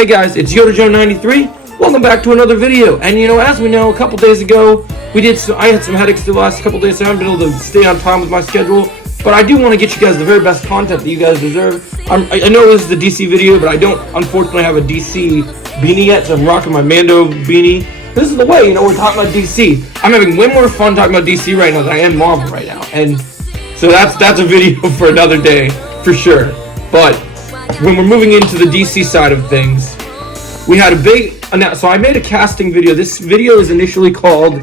Hey guys, it's YodaJoe93. Welcome back to another video. And as we know, a couple days ago, I had some headaches the last couple days, so I haven't been able to stay on time with my schedule. But I do want to get you guys the very best content that you guys deserve. I know this is the DC video, but I don't unfortunately have a DC beanie yet, so I'm rocking my Mando beanie. This is the way, we're talking about DC. I'm having way more fun talking about DC right now than I am Marvel right now. And so that's a video for another day, for sure. But when we're moving into the DC side of things, we had a big announcement. So I made a casting video. This video is initially called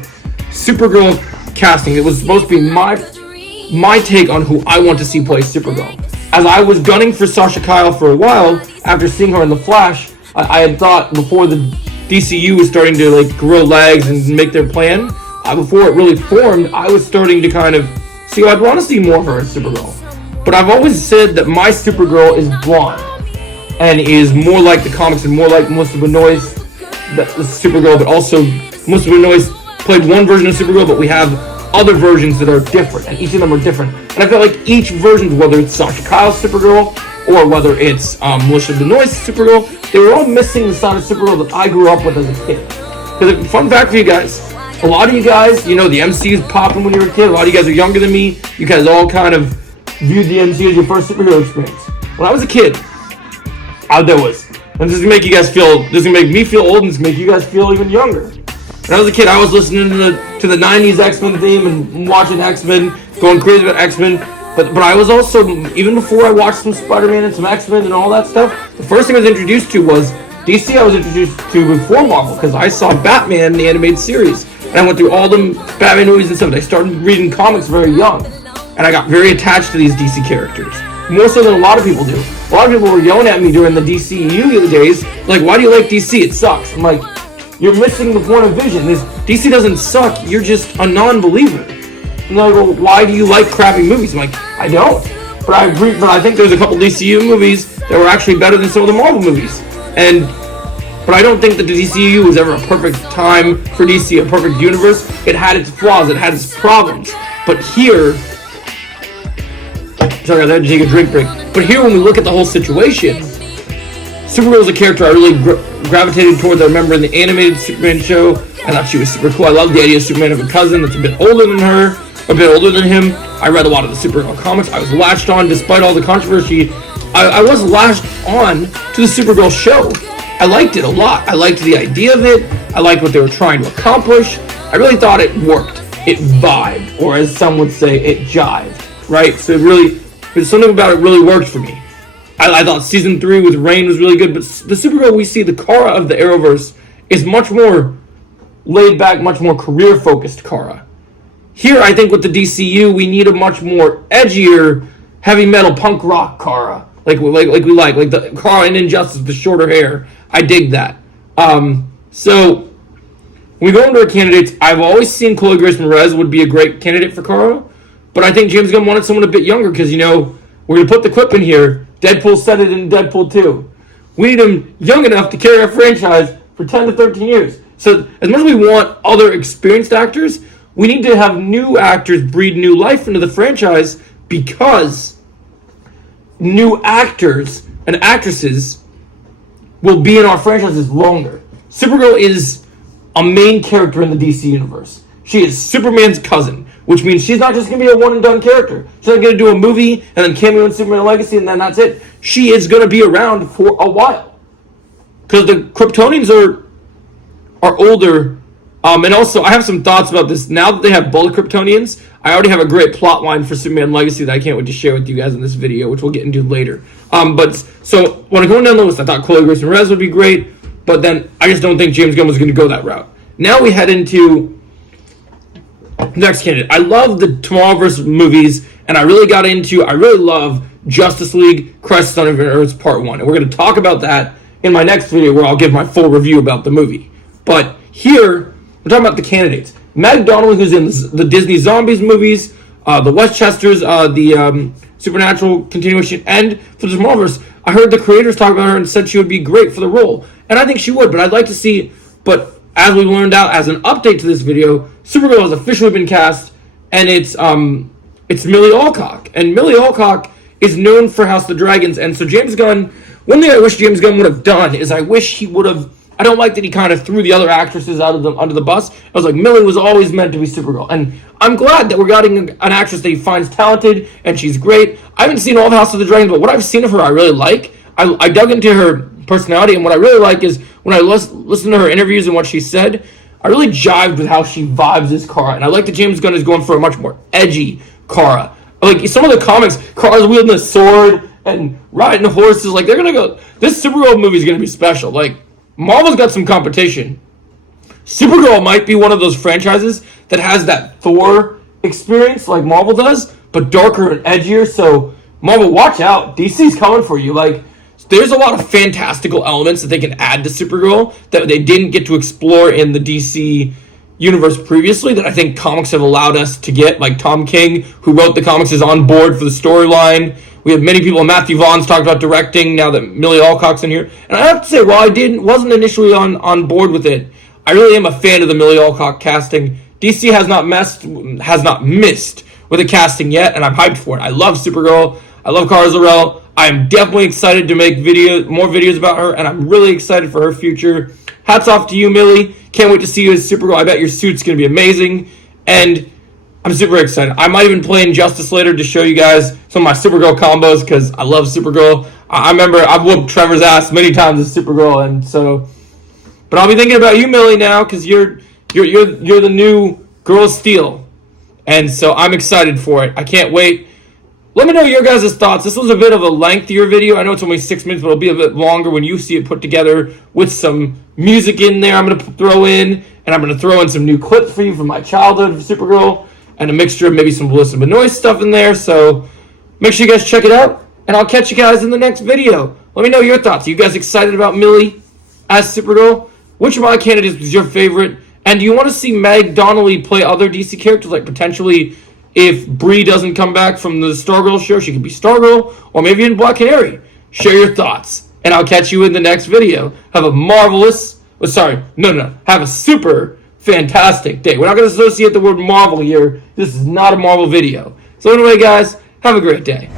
Supergirl Casting. It was supposed to be my take on who I want to see play Supergirl. As I was gunning for Sasha Kyle for a while, after seeing her in The Flash, I had thought before the DCU was starting to grow legs and make their plan, before it really formed, I was starting to kind of see, I'd want to see more of her as Supergirl. But I've always said that my Supergirl is blonde and is more like the comics and more like Melissa Benoist's Supergirl, but also Melissa Benoist played one version of Supergirl, but we have other versions that are different, and each of them are different. And I feel like each version, whether it's Sasha Kyle's Supergirl or whether it's Melissa Benoist's Supergirl, they were all missing the side of Supergirl that I grew up with as a kid. Because fun fact for you guys, a lot of you guys, the MCU is popping when you were a kid. A lot of you guys are younger than me. You guys all kind of viewed the MCU as your first superhero experience. When I was a kid, this is gonna make you guys feel, this is gonna make me feel old, and it's gonna make you guys feel even younger. When I was a kid, I was listening to the 90s X-Men theme and watching X-Men, going crazy about X-Men. But I was also, even before I watched some Spider-Man and some X-Men and all that stuff, the first thing I was introduced to was DC. I was introduced to before Marvel because I saw Batman, the animated series, and I went through all the Batman movies and stuff. I started reading comics very young, and I got very attached to these DC characters, more so than a lot of people do. A lot of people were yelling at me during the DCU days, like, why do you like DC? It sucks. I'm like, you're missing the point of vision. DC doesn't suck, you're just a non-believer. And they're like, well, why do you like crappy movies? I'm like, I don't. But I think there's a couple DCU movies that were actually better than some of the Marvel movies. But I don't think that the DCU was ever a perfect time for DC, a perfect universe. It had its flaws, it had its problems. But here, sorry, I had to take a drink break. But here, when we look at the whole situation, Supergirl is a character I really gravitated towards. I remember in the animated Superman show, I thought she was super cool. I love the idea of Superman having a cousin that's a bit older than her, a bit older than him. I read a lot of the Supergirl comics. I was latched on, despite all the controversy. I was latched on to the Supergirl show. I liked it a lot. I liked the idea of it. I liked what they were trying to accomplish. I really thought it worked. It vibed, or as some would say, it jived, right? So there's something about it really worked for me. I thought season 3 with Reign was really good, but the Supergirl we see, the Kara of the Arrowverse, is much more laid back, much more career-focused Kara. Here, I think with the DCU, we need a much more edgier, heavy metal punk rock Kara, like the Kara in Injustice, the shorter hair. I dig that. So when we go into our candidates, I've always seen Chloe Grace Moretz would be a great candidate for Kara, but I think James Gunn wanted someone a bit younger because we're gonna put the quip in here. Deadpool said it in Deadpool 2. We need him young enough to carry our franchise for 10 to 13 years. So as much as we want other experienced actors, we need to have new actors breathe new life into the franchise, because new actors and actresses will be in our franchises longer. Supergirl is a main character in the DC universe. She is Superman's cousin, which means she's not just going to be a one-and-done character. She's not going to do a movie and then cameo in Superman Legacy and then that's it. She is going to be around for a while. Because the Kryptonians are older. And also, I have some thoughts about this. Now that they have bullet Kryptonians, I already have a great plot line for Superman Legacy that I can't wait to share with you guys in this video, which we'll get into later. So when I'm going down the list, I thought Chloe Grace Moretz would be great, but then I just don't think James Gunn was going to go that route. Now we head into next candidate. I love the Tomorrowverse movies, and I really love Justice League Crisis on Infinite Earths Part 1. And we're going to talk about that in my next video where I'll give my full review about the movie. But here, we're talking about the candidates. Meg Donnelly, who's in the Disney Zombies movies, the Westchesters, the Supernatural continuation, and for the Tomorrowverse, I heard the creators talk about her and said she would be great for the role. And I think she would, but I'd like to see, as we learned out as an update to this video, Supergirl has officially been cast, and it's Millie Alcock. And Millie Alcock is known for House of the Dragons, and so James Gunn One thing I wish James Gunn would have done is I wish he would have. I don't like that he kind of threw the other actresses under the bus. I was like, Millie was always meant to be Supergirl, and I'm glad that we're getting an actress that he finds talented and she's great. I haven't seen all of House of the Dragon, but what I've seen of her, I really like. I dug into her personality, and what I really like is when I listen to her interviews and what she said, I really jived with how she vibes as Kara, and I like that James Gunn is going for a much more edgy Kara. Like some of the comics, Kara's wielding a sword and riding horses. Like they're gonna go. This Supergirl movie is gonna be special. Like Marvel's got some competition. Supergirl might be one of those franchises that has that Thor experience like Marvel does, but darker and edgier. So Marvel, watch out. DC's coming for you. Like there's a lot of fantastical elements that they can add to Supergirl that they didn't get to explore in the DC universe previously that I think comics have allowed us to get. Like Tom King, who wrote the comics, is on board for the storyline. We have many people. Matthew Vaughn's talked about directing now that Millie Alcock's in here. And I have to say, while I wasn't initially on board with it, I really am a fan of the Millie Alcock casting. DC has not missed with the casting yet, and I'm hyped for it. I love Supergirl. I love Kara Zor-El. I'm definitely excited to make more videos about her, and I'm really excited for her future. Hats off to you, Millie. Can't wait to see you as Supergirl. I bet your suit's going to be amazing, and I'm super excited. I might even play Injustice later to show you guys some of my Supergirl combos because I love Supergirl. I remember I've whooped Trevor's ass many times as Supergirl, and so. But I'll be thinking about you, Millie, now because you're the new Girl of Steel, and so I'm excited for it. I can't wait. Let me know your guys' thoughts. This was a bit of a lengthier video. I know it's only 6 minutes, but it'll be a bit longer when you see it put together with some music in there I'm going to throw in. And I'm going to throw in some new clips for you from my childhood of Supergirl. And a mixture of maybe some Melissa Benoist stuff in there. So make sure you guys check it out. And I'll catch you guys in the next video. Let me know your thoughts. Are you guys excited about Millie as Supergirl? Which of my candidates was your favorite? And do you want to see Meg Donnelly play other DC characters? Like potentially... if Bree doesn't come back from the Stargirl show, she could be Stargirl, or maybe in Black Canary. Share your thoughts, and I'll catch you in the next video. Have a super fantastic day. We're not going to associate the word Marvel here. This is not a Marvel video. So anyway, guys, have a great day.